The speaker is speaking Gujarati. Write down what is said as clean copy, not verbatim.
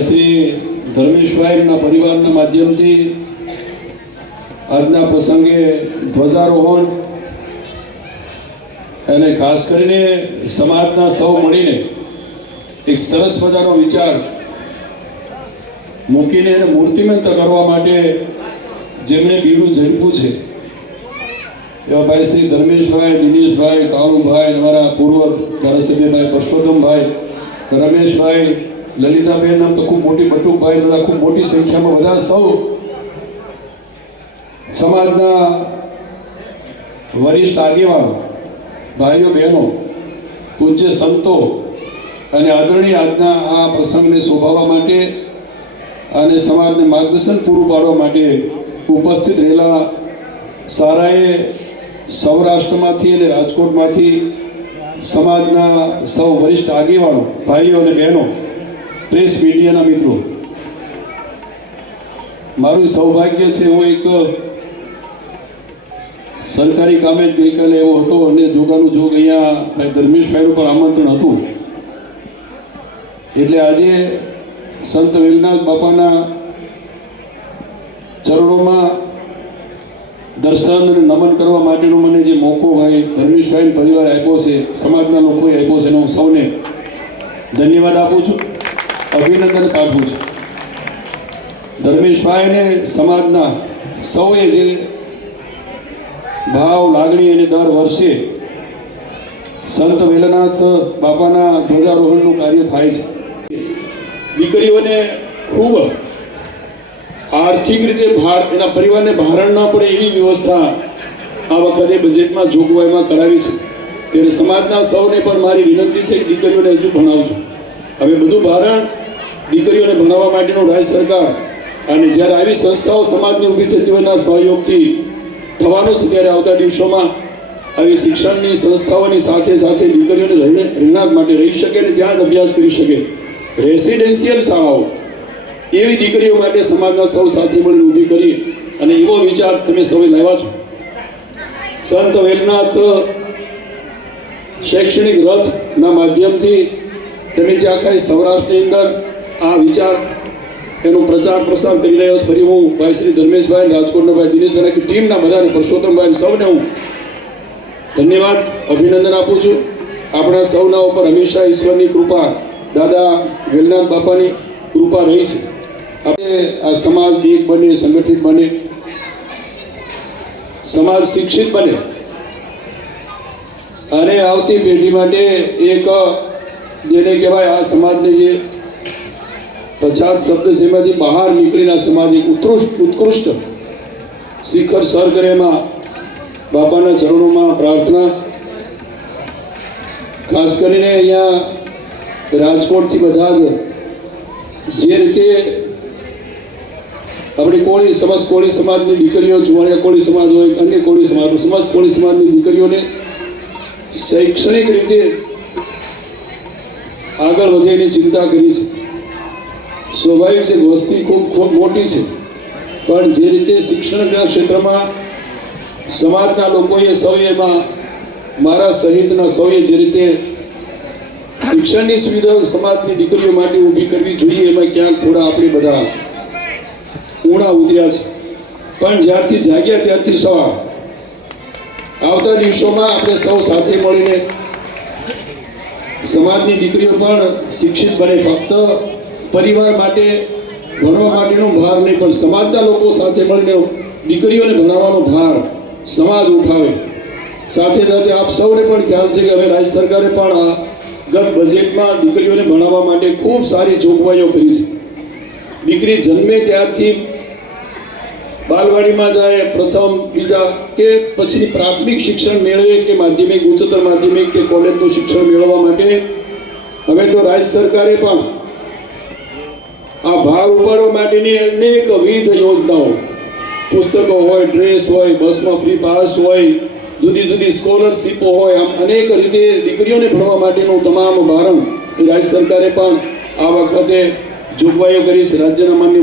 શ્રી ધર્મેશભાઈના પરિવારના માધ્યમથી આજના પ્રસંગે ધ્વજારોહણ અને ખાસ કરીને સમાજના સૌ મળીને એક સરસ મજાનો વિચાર મૂકીને એને મૂર્તિમંત કરવા માટે જેમણે બીડું ઝડપ્યું છે એવા ભાઈ શ્રી ધર્મેશભાઈ, દિનેશભાઈ, કાળુભાઈ, અમારા પૂર્વ ધારાસભ્યભાઈ પરસોત્તમભાઈ, રમેશભાઈ, લલિતાબેન, આમ તો ખૂબ મોટી બટુકભાઈ, બધા ખૂબ મોટી સંખ્યામાં બધા સૌ સમાજના વરિષ્ઠ આગેવાનો, ભાઈઓ બહેનો, પૂજ્ય સંતો અને આદરણીય આજના આ પ્રસંગને શોભાવવા માટે અને સમાજને માર્ગદર્શન પૂરું પાડવા માટે ઉપસ્થિત રહેલા સારાએ સૌરાષ્ટ્રમાંથી અને રાજકોટમાંથી સમાજના સૌ વરિષ્ઠ આગેવાનો, ભાઈઓ અને બહેનો, પ્રેસ મીડિયાના મિત્રો, મારું સૌભાગ્ય છે હું એક સરકારી કામે જ ગઈકાલે એવો હતો અને જોગાનું જોગ અહીંયા ભાઈ ધર્મેશભાઈનું પણ આમંત્રણ હતું એટલે આજે સંત વેલનાથ બાપાના ચરણોમાં દર્શન અને નમન કરવા માટેનો મને જે મોકો ભાઈ ધર્મેશભાઈ પરિવાર આપ્યો છે, સમાજના લોકોએ આપ્યો છે, હું સૌને ધન્યવાદ આપું છું, અભિનંદન પાઠવું છું. ધર્મેશભાઈને સમાજના સૌએ જે ભાવ લાગણી અને દર વર્ષે સંત વેલનાથ બાપાના ધ્વજારોહણનું કાર્ય થાય છે. દીકરીઓને ખૂબ આર્થિક રીતે ભાર, એના પરિવારને ભારણ ન પડે એવી વ્યવસ્થા આ વખતે બજેટમાં જોગવાઈમાં કરાવી છે. ત્યારે સમાજના સૌને પણ મારી વિનંતી છે કે દીકરીઓને હજુ ભણાવજો. હવે બધું ભારણ દીકરીઓને ભણાવવા માટેનું રાજ્ય સરકાર અને જ્યારે આવી સંસ્થાઓ સમાજની ઊભી થતી હોયના સહયોગથી થવાનું છે ત્યારે આવતા દિવસોમાં આવી શિક્ષણની સંસ્થાઓની સાથે સાથે દીકરીઓને રહેણાંક માટે રહી શકે અને ત્યાં જ અભ્યાસ કરી શકે રેસિડેન્શિયલ શાળાઓ એવી દીકરીઓ માટે સમાજના સૌ સાથે મળીને ઊભી કરી અને એવો વિચાર તમે સૌએ લાવ્યા છો. સંત વેલનાથ શૈક્ષણિક રથના માધ્યમથી તમે જે આખા સૌરાષ્ટ્રની અંદર આ વિચાર એનો પ્રચાર પ્રસાર કરી રહ્યો છે. ફરી હું ભાઈ શ્રી ધર્મેશભાઈ, રાજકોટના ભાઈ દિનેશભાઈ, ટીમના બધાને, પરસોત્તમભાઈ, સૌને હું ધન્યવાદ અભિનંદન આપું છું. આપણા સૌના ઉપર હંમેશા ઈશ્વરની કૃપા, દાદા વેલનાથ બાપાની કૃપા રહી છે. આપણે આ સમાજ એક બને, સંગઠિત બને, સમાજ શિક્ષિત બને અને આવતી પેઢી માટે એક જેને કહેવાય આ સમાજને જે પછાત શબ્દ છે એમાંથી બહાર નીકળીને સમાજ એક ઉત્કૃષ્ટ શિખર સર કરે એમાં બાપાના ચરણોમાં પ્રાર્થના. ખાસ કરીને અહીંયા રાજકોટથી બધા જ જે રીતે આપણી કોળી સમાજની દીકરીઓ, ચુવાડિયા કોળી સમાજ હોય, અન્ય કોળી સમાજની દીકરીઓને શૈક્ષણિક રીતે આગળ વધે એની ચિંતા કરી છે. સ્વાભાવિક છે, વસ્તી ખૂબ મોટી છે, પણ જે રીતે શિક્ષણના ક્ષેત્રમાં સમાજના લોકોએ સૌએ એમાં મારા સહિતના સૌએ જે રીતે શિક્ષણની સુવિધા સમાજની દીકરીઓ માટે ઊભી કરવી જોઈએ એમાં ક્યાંક થોડા આપણે બધા ઊણા ઉતર્યા છે. પણ જ્યારથી જાગ્યા ત્યારથી સવાર આવતા દિવસોમાં આપણે સૌ સાથે મળીને સમાજની દીકરીઓ પણ શિક્ષિત બને. ફક્ત પરિવાર માટે ભણવા માટેનો ભાર નહીં, પણ સમાજના લોકો સાથે મળીને દીકરીઓને ભણાવવાનો ભાર સમાજ ઉઠાવે. સાથે સાથે આપ સૌને પણ ખ્યાલ છે કે હવે રાજ્ય સરકારે પણ આ ગત બજેટમાં દીકરીઓને ભણાવવા માટે ખૂબ સારી જોગવાઈઓ કરી છે. દીકરી જન્મે ત્યારથી બાલવાડીમાં જાય, પ્રથમ, બીજા કે પછી પ્રાથમિક શિક્ષણ મેળવે કે માધ્યમિક, ઉચ્ચતર માધ્યમિક કે કોલેજનું શિક્ષણ મેળવવા માટે હવે તો રાજ્ય સરકારે પણ આ ભાર ઉપાડવા માટેની અનેકવિધ યોજનાઓ, પુસ્તકો હોય, ડ્રેસ હોય, બસમાં ફ્રી પાસ હોય, જુદી જુદી સ્કોલરશીપો હોય, આમ અનેક રીતે દીકરીઓને ભણવા માટેનું તમામ ભારણ રાજ્ય સરકારે પણ આ વખતે જોગવાઈઓ કરી છે. રાજ્યના માન્ય